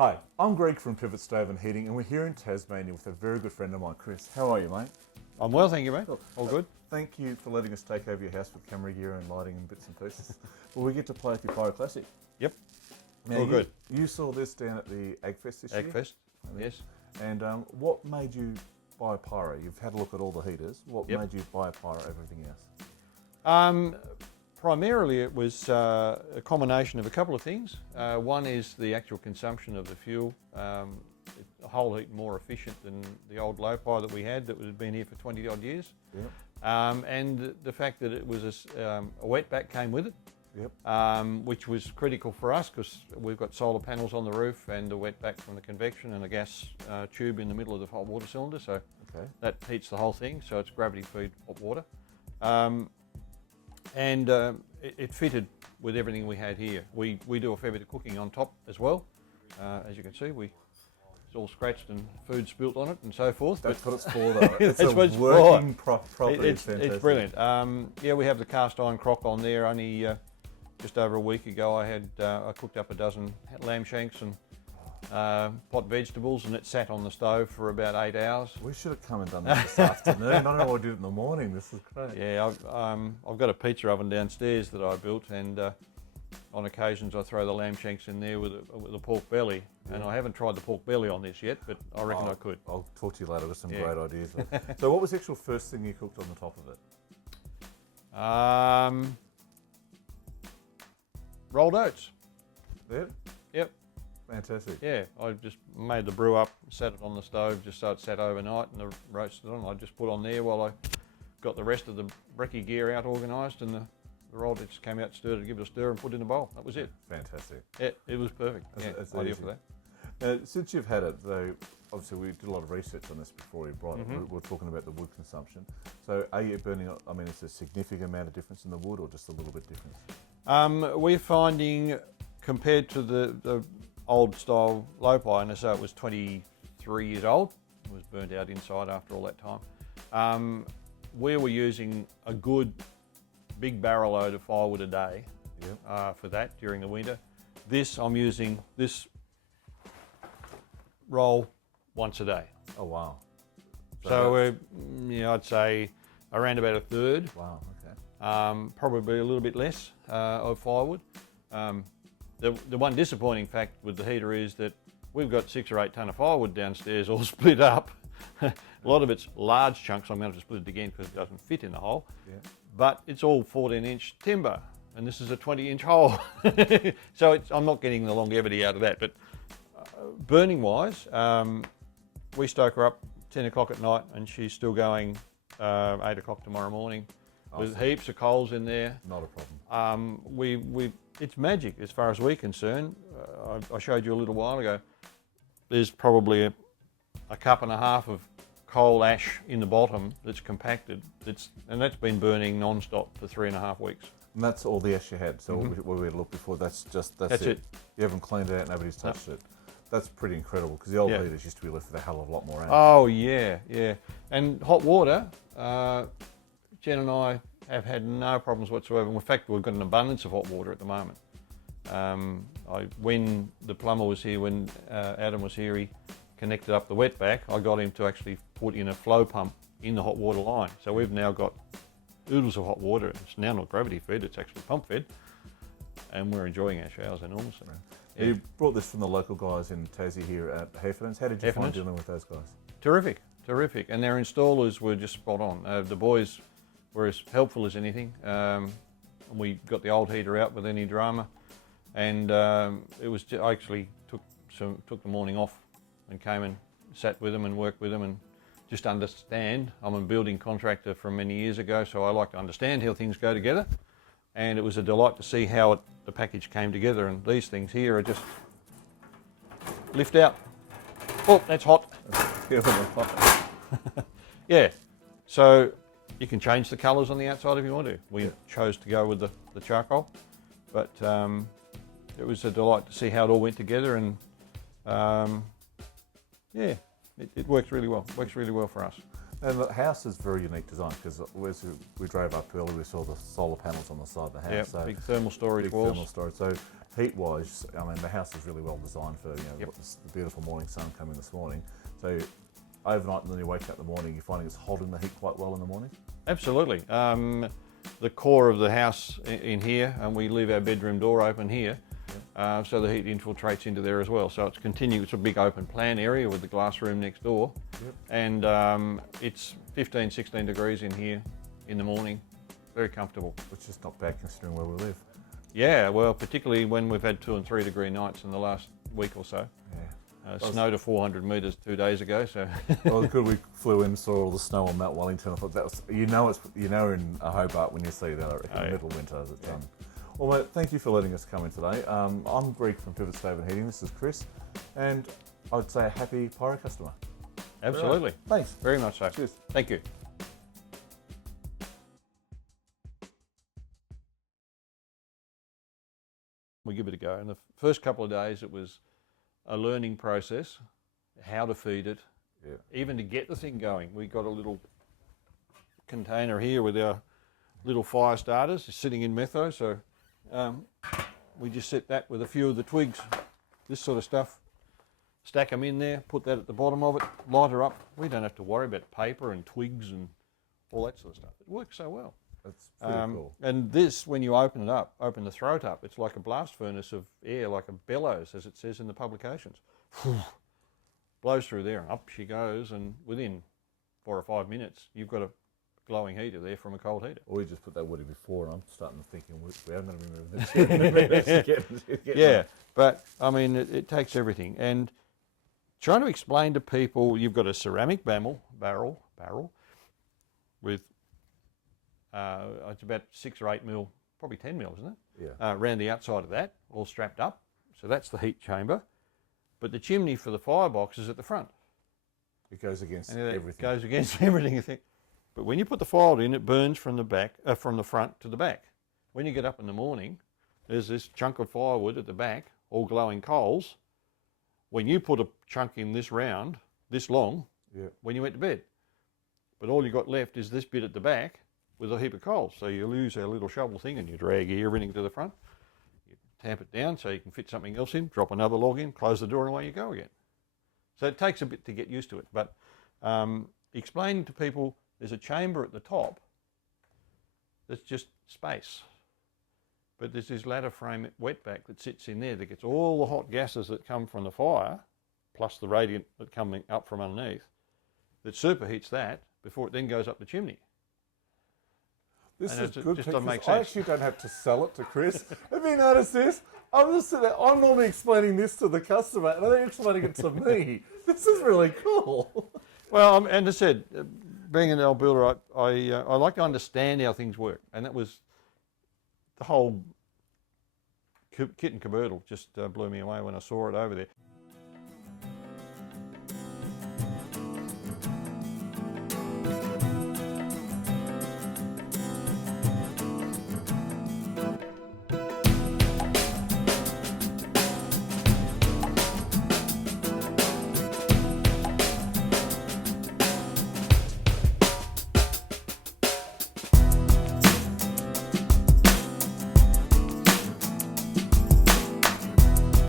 Hi, I'm Greg from Pivot Stove and Heating, and we're here in Tasmania with a very good friend of mine, Chris. How are you, mate? I'm well, thank you, mate. All good. Thank you for letting us take over your house with camera gear and lighting and bits and pieces. Well, we get to play with your Pyroclassic. Yep. Now, All good. You saw this down at the Agfest this year? Agfest, yes. And what made you buy a Pyro? You've had a look at all the heaters. What made you buy a Pyro over everything else? Primarily it was a combination of a couple of things. One is the actual consumption of the fuel. A whole heap more efficient than the old low pie that we had that had been here for 20 odd years. Yep. And the fact that it was a wetback came with it. Yep. Which was critical for us because we've got solar panels on the roof and a wetback from the convection and a gas tube in the middle of the hot water cylinder, so that heats the whole thing, so it's gravity feed hot water. It fitted with everything we had here. We do a fair bit of cooking on top as well. As you can see, it's all scratched and food spilt on it and so forth. That's what it's for though. It's a what it's working for. property. It's brilliant. Yeah, we have the cast iron crock on there. Only just over a week ago I cooked up a dozen lamb shanks and pot vegetables, and it sat on the stove for about 8 hours. We should have come and done this afternoon. I don't know what I did in the morning. This is great. Yeah, I've got a pizza oven downstairs that I built, and on occasions I throw the lamb shanks in there with a pork belly. And I haven't tried the pork belly on this yet, but I reckon I could. I'll talk to you later with some great ideas. So what was the actual first thing you cooked on the top of it? Rolled oats. Yeah? Yep. Fantastic. Yeah, I just made the brew up, sat it on the stove just so it sat overnight, and roasted it on. I just put on there while I got the rest of the brekkie gear out organised, and the rolled oats came out, stirred it, give it a stir, and put it in a bowl. That was it. Fantastic. Yeah, it was perfect. That's ideal easy. for that. Now, since you've had it, though, obviously we did a lot of research on this before you brought it. We're talking about the wood consumption. So are you burning, I mean, is there a significant amount of difference in the wood or just a little bit difference? We're finding, compared to the old style low pie, and so it was 23 years old, it was burnt out inside after all that time, we were using a good big barrel load of firewood a day for that during the winter. I'm using this roll once a day. Oh, wow. So I'd say around about a third. Wow, okay. Probably a little bit less of firewood. The one disappointing fact with the heater is that we've got 6 or 8 tonne of firewood downstairs all split up. A lot of it's large chunks. I'm going to have to split it again because it doesn't fit in the hole. Yeah. But it's all 14-inch timber, and this is a 20-inch hole. So I'm not getting the longevity out of that. But burning-wise, we stoke her up 10 o'clock at night, and she's still going 8 o'clock tomorrow morning. With heaps of coals in there. Not a problem. It's magic as far as we're concerned. I showed you a little while ago. There's probably a cup and a half of coal ash in the bottom that's compacted. And that's been burning non-stop for 3.5 weeks. And that's all the ash you had. So what we had looked before, that's it. You haven't cleaned it out, nobody's touched it. That's pretty incredible because the old heaters used to be left with a hell of a lot more ash. Oh yeah. And hot water, Jen and I have had no problems whatsoever. In fact, we've got an abundance of hot water at the moment. When the plumber was here, when Adam was here, he connected up the wetback. I got him to actually put in a flow pump in the hot water line. So we've now got oodles of hot water. It's now not gravity fed, it's actually pump fed. And we're enjoying our showers enormously. Yeah. You brought this from the local guys in Tassie here at Heffernan. How did you find dealing with those guys? Terrific. And their installers were just spot on. The boys were as helpful as anything. We got the old heater out with any drama, and it was I actually took the morning off and came and sat with them and worked with them and just understand. I'm a building contractor from many years ago, so I like to understand how things go together, and it was a delight to see how the package came together. And these things here are just lift out. Oh, that's hot. Yeah, so you can change the colours on the outside if you want to. We chose to go with the charcoal, but it was a delight to see how it all went together, and it works really well. Works really well for us. And the house is very unique design because as we drove up earlier, we saw the solar panels on the side of the house. Yeah, so big thermal storage big walls. thermal storage. So heat-wise, I mean, the house is really well designed for the beautiful morning sun coming this morning. So overnight, and then you wake up in the morning, you're finding it's holding the heat quite well in the morning. Absolutely. The core of the house in here, and we leave our bedroom door open here, so the heat infiltrates into there as well. So it's continuing. It's a big open plan area with the glass room next door, and it's 15, 16 degrees in here in the morning. Very comfortable. Which is not bad considering where we live. Yeah, well, particularly when we've had 2 and 3 degree nights in the last week or so. Snow to 400 metres 2 days ago. So. Well, good. We flew in, saw all the snow on Mount Wellington. I thought that was, you're in Hobart when you see that. I reckon middle winter. Well, mate, thank you for letting us come in today. I'm Greg from Pivot Stove and Heating. This is Chris, and I'd say a happy Pyro customer. Absolutely. Right. Thanks. Very much so. Cheers. Thank you. We give it a go. In the first couple of days, it was a learning process, how to feed it, even to get the thing going. We got a little container here with our little fire starters sitting in metho, so we just set that with a few of the twigs, this sort of stuff, stack them in there, put that at the bottom of it, light her up. We don't have to worry about paper and twigs and all that sort of stuff. It works so well. That's pretty cool. And this, when you open it up, open the throat up, it's like a blast furnace of air, like a bellows, as it says in the publications. Blows through there, and up she goes, and within 4 or 5 minutes, you've got a glowing heater there from a cold heater. Or you just put that wood in before, and I'm starting to thinking we haven't moved this yet. Yeah, but I mean, it takes everything. And trying to explain to people, you've got a ceramic barrel with it's about 6 or 8 mil, probably 10 mil, isn't it? Yeah. Around the outside of that, all strapped up. So that's the heat chamber. But the chimney for the firebox is at the front. It goes against everything. It goes against everything, you think. But when you put the firewood in, it burns from the back, from the front to the back. When you get up in the morning, there's this chunk of firewood at the back, all glowing coals. When you put a chunk in this round, this long, when you went to bed. But all you got left is this bit at the back with a heap of coals. So you lose our little shovel thing and you drag everything to the front. You tamp it down so you can fit something else in, drop another log in, close the door, and away you go again. So it takes a bit to get used to it. But explaining to people, there's a chamber at the top that's just space. But there's this ladder frame wetback that sits in there that gets all the hot gases that come from the fire, plus the radiant that coming up from underneath, that superheats that before it then goes up the chimney. This and is good just because doesn't make I sense. actually don't have to sell it to Chris. Have you noticed this? I'm just sitting there, I'm normally explaining this to the customer and they're explaining it to me. This is really cool. Well, and as I said, being an old builder, I like to understand how things work, and that was the whole kit and caboodle just blew me away when I saw it over there.